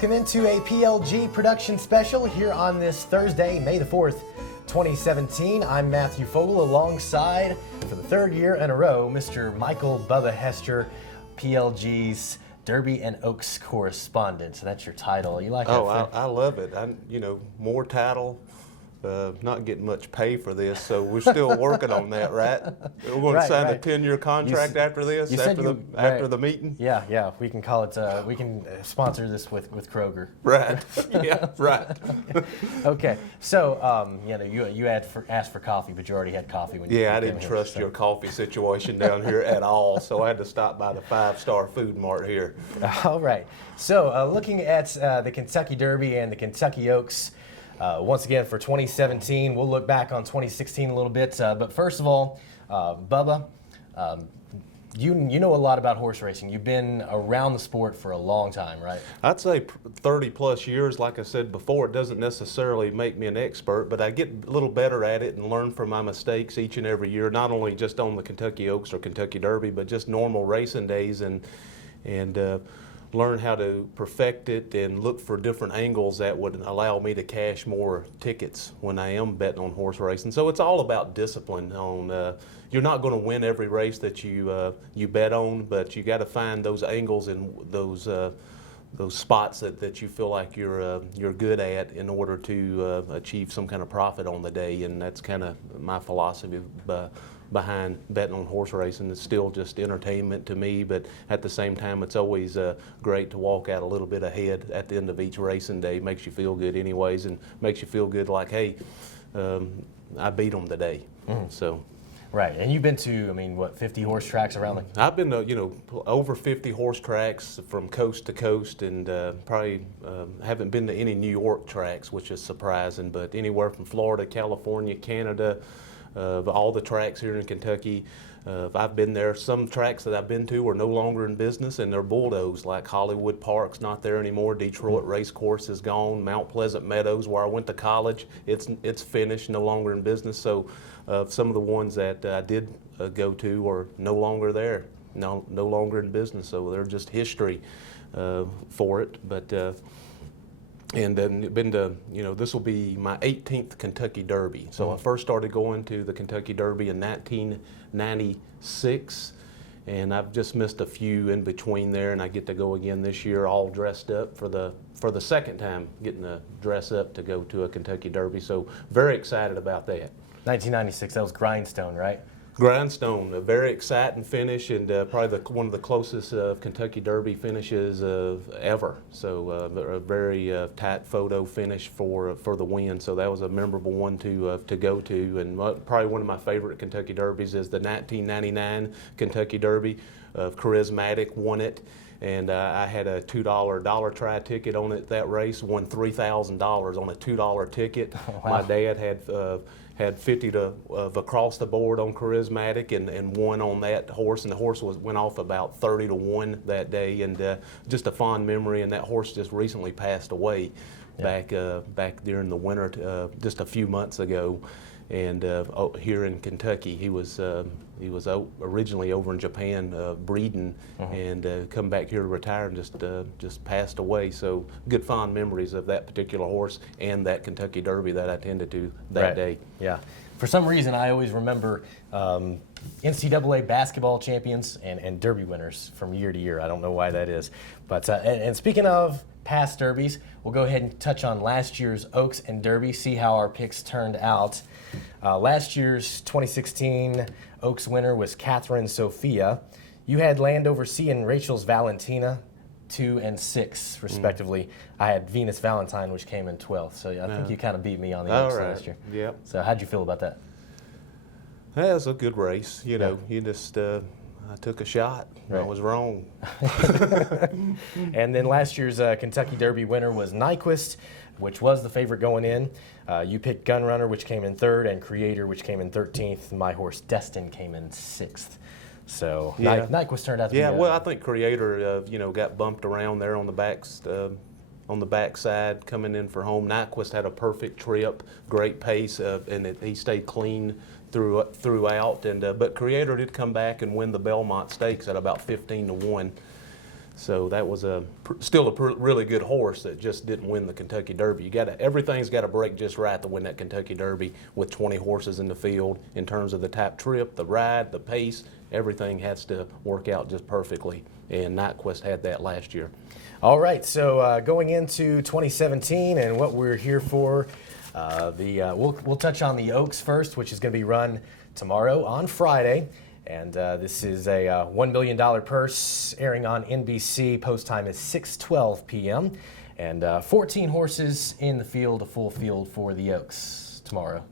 welcome into a PLG production special here on this Thursday, May the 4th, 2017. I'm Matthew Fogle alongside, for the third year in a row, Mr. Michael Bubba Hester, PLG's Derby and Oaks correspondent. So that's your title. You like that? I love it. More title. Not getting much pay for this, so we're still working on that, right? We're going to sign a 10-year contract after this, after the meeting. Yeah. We can call it. We can sponsor this with Kroger. Right. Yeah. Right. Okay. So you asked for coffee, but you already had coffee when you came here. Yeah, I didn't trust your coffee situation down here at all, so I had to stop by the 5-Star Food Mart here. All right. So looking at the Kentucky Derby and the Kentucky Oaks. Once again, for 2017, we'll look back on 2016 a little bit. But first of all, Bubba, you know a lot about horse racing. You've been around the sport for a long time, right? I'd say 30 plus years. Like I said before, it doesn't necessarily make me an expert, but I get a little better at it and learn from my mistakes each and every year, not only just on the Kentucky Oaks or Kentucky Derby, but just normal racing days and learn how to perfect it and look for different angles that would allow me to cash more tickets when I am betting on horse racing. So it's all about discipline. You're not going to win every race that you bet on, but you got to find those angles and those spots that you feel like you're good at in order to achieve some kind of profit on the day. And that's kind of my philosophy behind betting on horse racing. It's still just entertainment to me, but at the same time, it's always great to walk out a little bit ahead at the end of each racing day. Makes you feel good anyways, and makes you feel good like, hey, I beat them today. So. Right, and you've been to, 50 horse tracks around the... I've been to, over 50 horse tracks from coast to coast, and probably haven't been to any New York tracks, which is surprising, but anywhere from Florida, California, Canada, all the tracks here in Kentucky. I've been there. Some tracks that I've been to are no longer in business, and they're bulldozed, like Hollywood Park's not there anymore. Detroit Race Course is gone. Mount Pleasant Meadows, where I went to college, it's finished, no longer in business. So some of the ones that I did go to are no longer there, no longer in business. So they're just history for it. But and then been to, this will be my 18th Kentucky Derby. So I first started going to the Kentucky Derby in 1996, and I've just missed a few in between there, and I get to go again this year, all dressed up for the second time, getting to dress up to go to a Kentucky Derby. So very excited about that. 1996, that was Grindstone, right? Grindstone, a very exciting finish, and probably one of the closest Kentucky Derby finishes ever. So a very tight photo finish for the win. So that was a memorable one to go to, and probably one of my favorite Kentucky Derbies is the 1999 Kentucky Derby. Charismatic won it, and I had a $2 dollar try ticket on it that race. Won $3,000 on a $2 ticket. Oh, wow. My dad had 50 of across the board on Charismatic and won on that horse, and the horse went off about 30 to 1 that day, and just a fond memory. And that horse just recently passed away back during the winter, just a few months ago, and here in Kentucky. He was originally over in Japan breeding, and come back here to retire and just passed away. So good fond memories of that particular horse and that Kentucky Derby that I attended to that day. Yeah. For some reason, I always remember NCAA basketball champions and Derby winners from year to year. I don't know why that is. But and speaking of past Derbies, we'll go ahead and touch on last year's Oaks and Derby, see how our picks turned out. Last year's 2016 Oaks winner was Catherine Sophia. You had Landover Sea and Rachel's Valentina, 2 and 6 respectively. I had Venus Valentine, which came in 12th. So I think you kind of beat me on the Oaks last year. Yep. So how'd you feel about that? That was a good race. You just I took a shot. Right. I was wrong. And then last year's Kentucky Derby winner was Nyquist, which was the favorite going in. You picked Gunrunner, which came in 3rd, and Creator, which came in 13th. My horse Destin came in 6th. So Nyquist turned out to be. Yeah, well, I think Creator, got bumped around there on the backside coming in for home. Nyquist had a perfect trip, great pace, and he stayed clean throughout. And but Creator did come back and win the Belmont Stakes at about 15 to 1. So that was still a really good horse that just didn't win the Kentucky Derby. Everything's got to break just right to win that Kentucky Derby with 20 horses in the field in terms of the type trip, the ride, the pace. Everything has to work out just perfectly, and NightQuest had that last year. All right, so going into 2017 and what we're here for, we'll touch on the Oaks first, which is going to be run tomorrow on Friday. And this is a $1 million purse airing on NBC. Post time is 6:12 p.m. And 14 horses in the field, a full field for the Oaks tomorrow.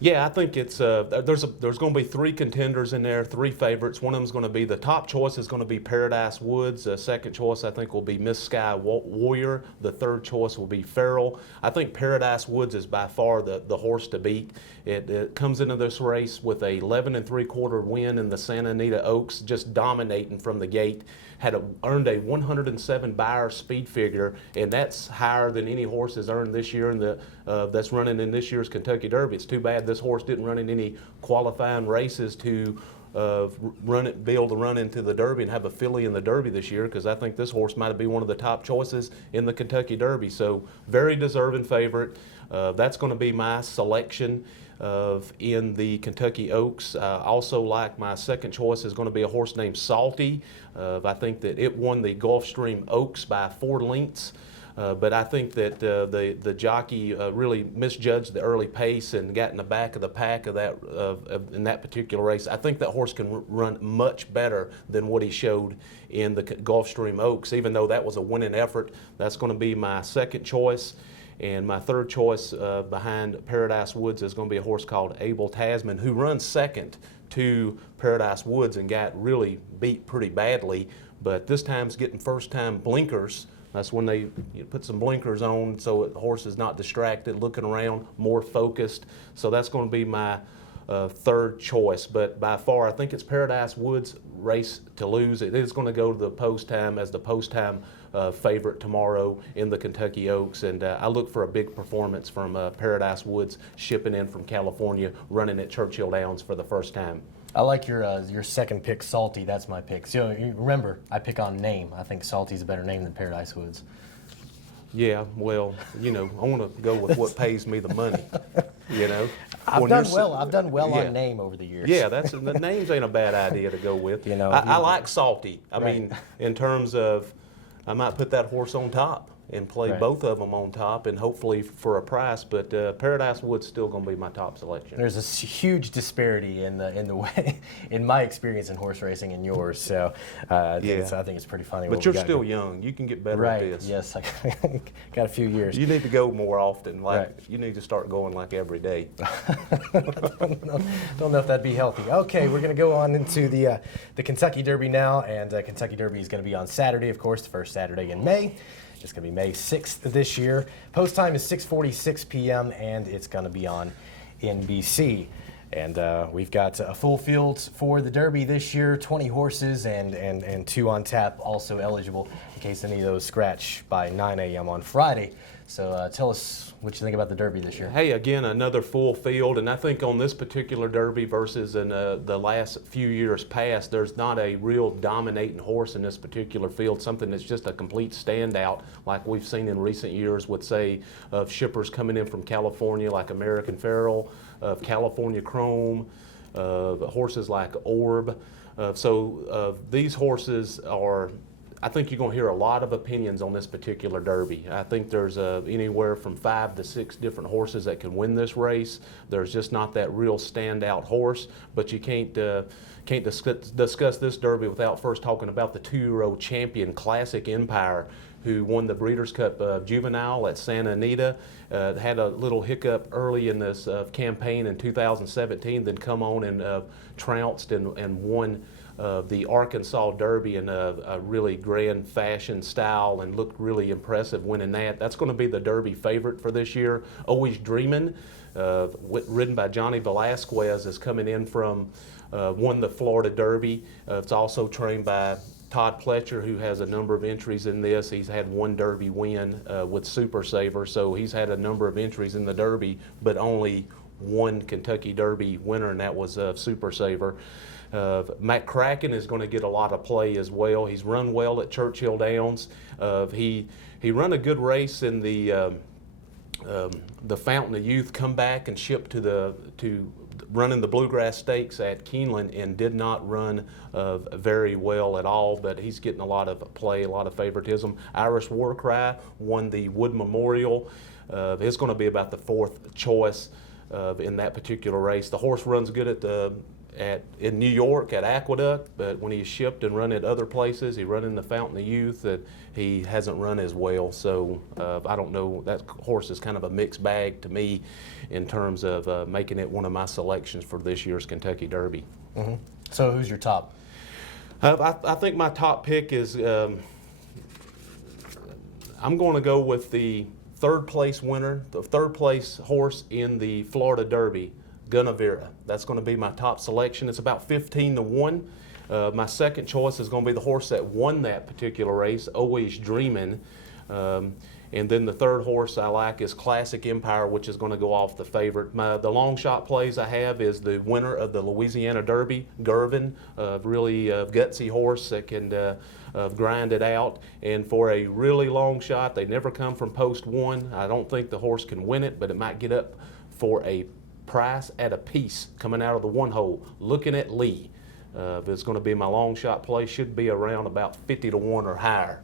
Yeah, I think it's there's going to be 3 contenders in there, 3 favorites. One of them is going to be the top choice is going to be Paradise Woods. Second choice I think will be Miss Sky Warrior. The third choice will be Farrell. I think Paradise Woods is by far the horse to beat. It comes into this race with a 11 3/4 win in the Santa Anita Oaks, just dominating from the gate. Earned a 107 Beyer speed figure, and that's higher than any horse has earned this year that's running in this year's Kentucky Derby. It's too bad this horse didn't run in any qualifying races to be able to run into the Derby and have a filly in the Derby this year, because I think this horse might be one of the top choices in the Kentucky Derby. So very deserving favorite. That's going to be my selection in the Kentucky Oaks. Also, like my second choice is going to be a horse named Salty. I think that it won the Gulfstream Oaks by 4 lengths. But I think that the jockey really misjudged the early pace and got in the back of the pack in that particular race. I think that horse can run much better than what he showed in the Gulfstream Oaks, even though that was a winning effort. That's going to be my second choice. And my third choice behind Paradise Woods is going to be a horse called Abel Tasman, who runs second to Paradise Woods and got really beat pretty badly. But this time's getting first-time blinkers. That's when they put some blinkers on so the horse is not distracted, looking around, more focused. So that's going to be my third choice. But by far, I think it's Paradise Woods' race to lose. It is going to go to the post time as the post time favorite tomorrow in the Kentucky Oaks. And I look for a big performance from Paradise Woods shipping in from California, running at Churchill Downs for the first time. I like your second pick, Salty. That's my pick. So you remember, I pick on name. I think Salty's a better name than Paradise Woods. Yeah, well, I want to go with what pays me the money. I've done well on name over the years. Yeah, the names ain't a bad idea to go with. I like Salty. I mean, in terms of, I might put that horse on top and play both of them on top, and hopefully for a price. But Paradise Woods still going to be my top selection. There's a huge disparity in the way, in my experience in horse racing and yours. So I think it's pretty funny. But you're still young. You can get better at this. Yes, I got a few years. You need to go more often. You need to start going like every day. Don't know if that'd be healthy. Okay, we're going to go on into the Kentucky Derby now, and Kentucky Derby is going to be on Saturday, of course, the first Saturday in May. It's going to be May 6th this year. Post time is 6:46 p.m. and it's going to be on NBC. And we've got a full field for the Derby this year, 20 horses and 2 on tap, also eligible in case any of those scratch by 9 a.m. on Friday. So tell us what you think about the Derby this year. Hey, again, another full field, and I think on this particular Derby versus in the last few years past, there's not a real dominating horse in this particular field, something that's just a complete standout like we've seen in recent years with, say, shippers coming in from California like American Pharoah, California Chrome, horses like Orb. So these horses are, I think you're going to hear a lot of opinions on this particular Derby. I think there's anywhere from 5 to 6 different horses that can win this race. There's just not that real standout horse, but you can't discuss this Derby without first talking about the 2-year-old champion, Classic Empire, who won the Breeders' Cup Juvenile at Santa Anita. Had a little hiccup early in this campaign in 2017, then come on and trounced and won the Arkansas Derby in a really grand fashion style and looked really impressive winning that. That's going to be the Derby favorite for this year. Always Dreamin', ridden by Johnny Velasquez, is coming in from, won the Florida Derby. It's also trained by Todd Pletcher, who has a number of entries in this. He's had 1 Derby win with Super Saver, so he's had a number of entries in the Derby, but only 1 Kentucky Derby winner, and that was Super Saver. Matt Kraken is going to get a lot of play as well. He's run well at Churchill Downs. He run a good race in the Fountain of Youth, come back and shipped to running the Bluegrass Stakes at Keeneland and did not run very well at all, but he's getting a lot of play, a lot of favoritism. Irish Warcry won the Wood Memorial. It's going to be about the 4th choice in that particular race. The horse runs good in New York at Aqueduct, but when he's shipped and run at other places, he run in the Fountain of Youth, that he hasn't run as well. So I don't know, that horse is kind of a mixed bag to me in terms of making it one of my selections for this year's Kentucky Derby. Mm-hmm. So who's your top? I think my top pick is, I'm going to go with the 3rd place winner, the 3rd place horse in the Florida Derby, Gunnevera. That's going to be my top selection. It's about 15-1. My second choice is going to be the horse that won that particular race, Always Dreamin'. And then the 3rd horse I like is Classic Empire, which is going to go off the favorite. The long shot plays I have is the winner of the Louisiana Derby, Gervin, a really gutsy horse that can grind it out. And for a really long shot, they never come from post 1. I don't think the horse can win it, but it might get up for a price at a piece coming out of the 1 hole. Looking at Lee. It's going to be my long shot play. Should be around about 50-1 or higher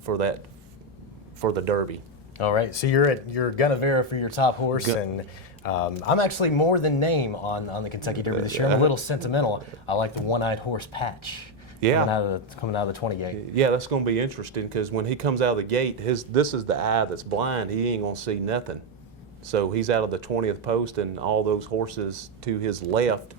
for the Derby. All right, so you're Gunnevera for your top horse, and I'm actually more than name on the Kentucky Derby this year. I'm a little sentimental. I like the one-eyed horse Patch. Yeah, coming out of the 20 gate. Yeah, that's going to be interesting because when he comes out of the gate, this is the eye that's blind. He ain't going to see nothing. So he's out of the 20th post, and all those horses to his left,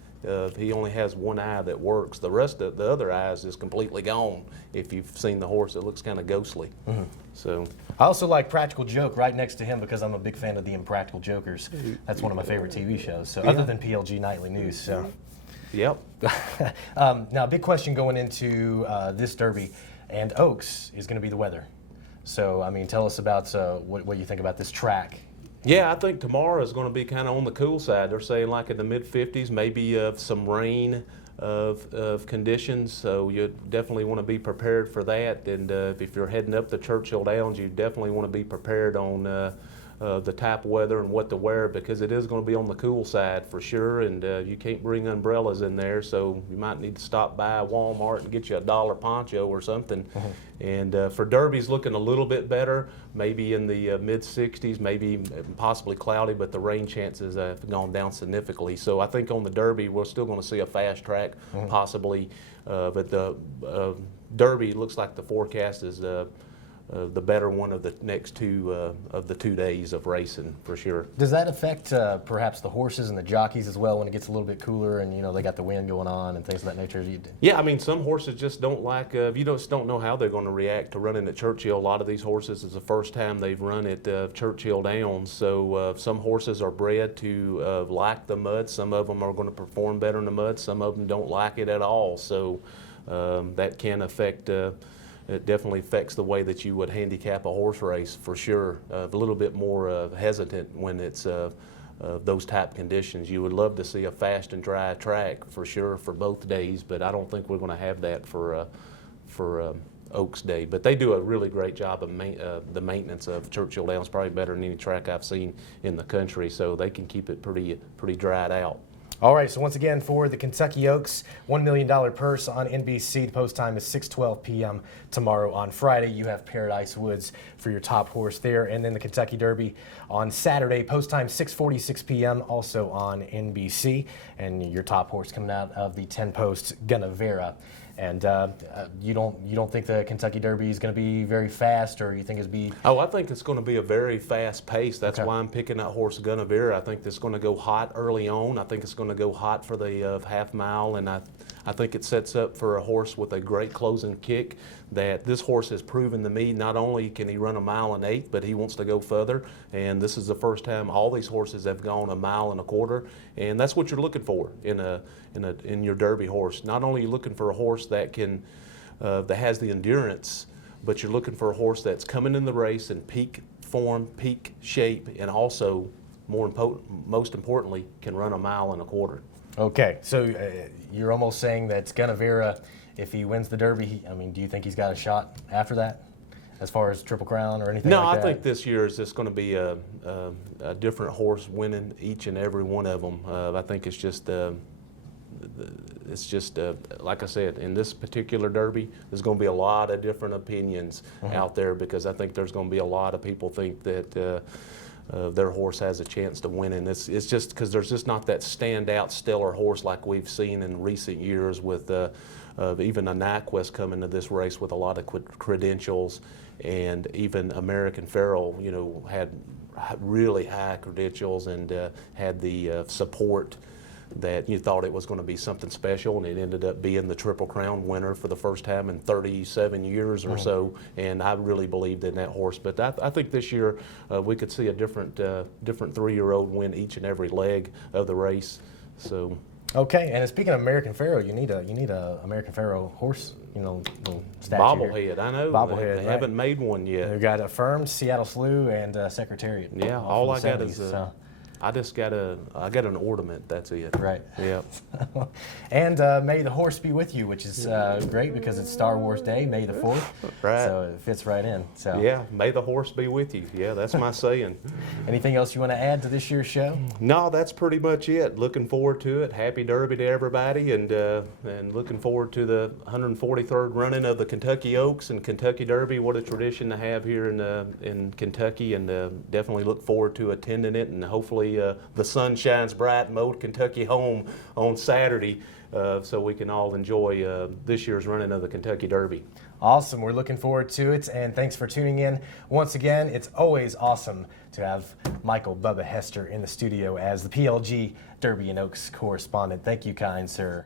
he only has one eye that works. The rest of the other eyes is completely gone. If you've seen the horse, it looks kind of ghostly. Mm-hmm. So I also like Practical Joke right next to him because I'm a big fan of the Impractical Jokers. That's one of my favorite TV shows. So other than PLG Nightly News. So. Yep. Now, big question going into this Derby, and Oaks is going to be the weather. So, I mean, tell us about what you think about this track. Yeah, I think tomorrow is going to be kind of on the cool side. They're saying like in the mid-50s, maybe some rain of conditions. So you definitely want to be prepared for that. And if you're heading up the Churchill Downs, you definitely want to be prepared on the type of weather and what to wear, because it is going to be on the cool side for sure. And you can't bring umbrellas in there, so you might need to stop by Walmart and get you a $1 poncho or something. Mm-hmm. And for Derby's looking a little bit better, maybe in the mid-60s, maybe possibly cloudy, but the rain chances have gone down significantly. So I think on the Derby, we're still going to see a fast track, mm-hmm. possibly. But the Derby looks like the forecast is the better one of the next two of the 2 days of racing for sure. Does that affect perhaps the horses and the jockeys as well when it gets a little bit cooler and they got the wind going on and things of that nature? Yeah, I mean some horses just don't like. You just don't know how they're going to react to running at Churchill. A lot of these horses is the first time they've run at Churchill Downs, so some horses are bred to like the mud. Some of them are going to perform better in the mud. Some of them don't like it at all. So that can affect. It definitely affects the way that you would handicap a horse race for sure. A little bit more hesitant when it's those type conditions. You would love to see a fast and dry track for sure for both days, but I don't think we're going to have that for Oaks Day. But they do a really great job of the maintenance of Churchill Downs, probably better than any track I've seen in the country, so they can keep it pretty dried out. All right, so once again, for the Kentucky Oaks, $1 million purse on NBC. The post time is 6:12 p.m. tomorrow. On Friday, you have Paradise Woods for your top horse there. And then the Kentucky Derby on Saturday, post time 6:46 p.m., also on NBC. And your top horse coming out of the 10 post, Gunnevera. And you don't think the Kentucky Derby is going to be very fast, or you think it's be? Oh, I think it's going to be a very fast pace. That's why I'm picking that horse Gunnevera. I think it's going to go hot early on. I think it's going to go hot for the half mile, and I think it sets up for a horse with a great closing kick. That this horse has proven to me not only can he run 1.8 miles, but he wants to go further. And this is the first time all these horses have gone 1.25 miles, and that's what you're looking for in your Derby horse. Not only are you looking for a horse that can that has the endurance, but you're looking for a horse that's coming in the race in peak form, peak shape, and also most importantly can run 1.25 miles. Okay, so you're almost saying that Scanavera, if he wins the Derby, I mean, do you think he's got a shot after that, as far as Triple Crown or anything No, like I that? think this year is just going to be a different horse winning each and every one of them. I think it's just like I said, in this particular Derby, there's going to be a lot of different opinions out there, because I think there's going to be a lot of people think that their horse has a chance to win, and it's just because there's just not that standout stellar horse like we've seen in recent years with even a NyQuest coming to this race with a lot of credentials, and even American Pharoah, you know, had really high credentials and had the support that you thought it was going to be something special, and it ended up being the Triple Crown winner for the first time in 37 years or so, and I really believed in that horse. But I think this year we could see a different 3-year-old win each and every leg of the race. So. Okay, and speaking of American Pharoah, you need a American Pharoah horse, you know, little statue. Bobblehead, I know. Bobblehead, They right. haven't made one yet. We've got Affirmed, Seattle Slew, and Secretariat. Yeah, all I got is I got an ornament. That's it. Right. Yeah. And may the horse be with you, which is great because it's Star Wars Day, May the 4th. Right. So it fits right in. So Yeah, may the horse be with you. Yeah, that's my saying. anything else you want to add to this year's show? No, that's pretty much it. Looking forward to it. Happy Derby to everybody, and looking forward to the 143rd running of the Kentucky Oaks and Kentucky Derby. What a tradition to have here in Kentucky, and definitely look forward to attending it, and hopefully the sun shines bright and Old Kentucky home on Saturday, so we can all enjoy this year's running of the Kentucky Derby. Awesome. We're looking forward to it, and thanks for tuning in. Once again, it's always awesome to have Michael Bubba Hester in the studio as the PLG Derby and Oaks correspondent. Thank you, kind sir.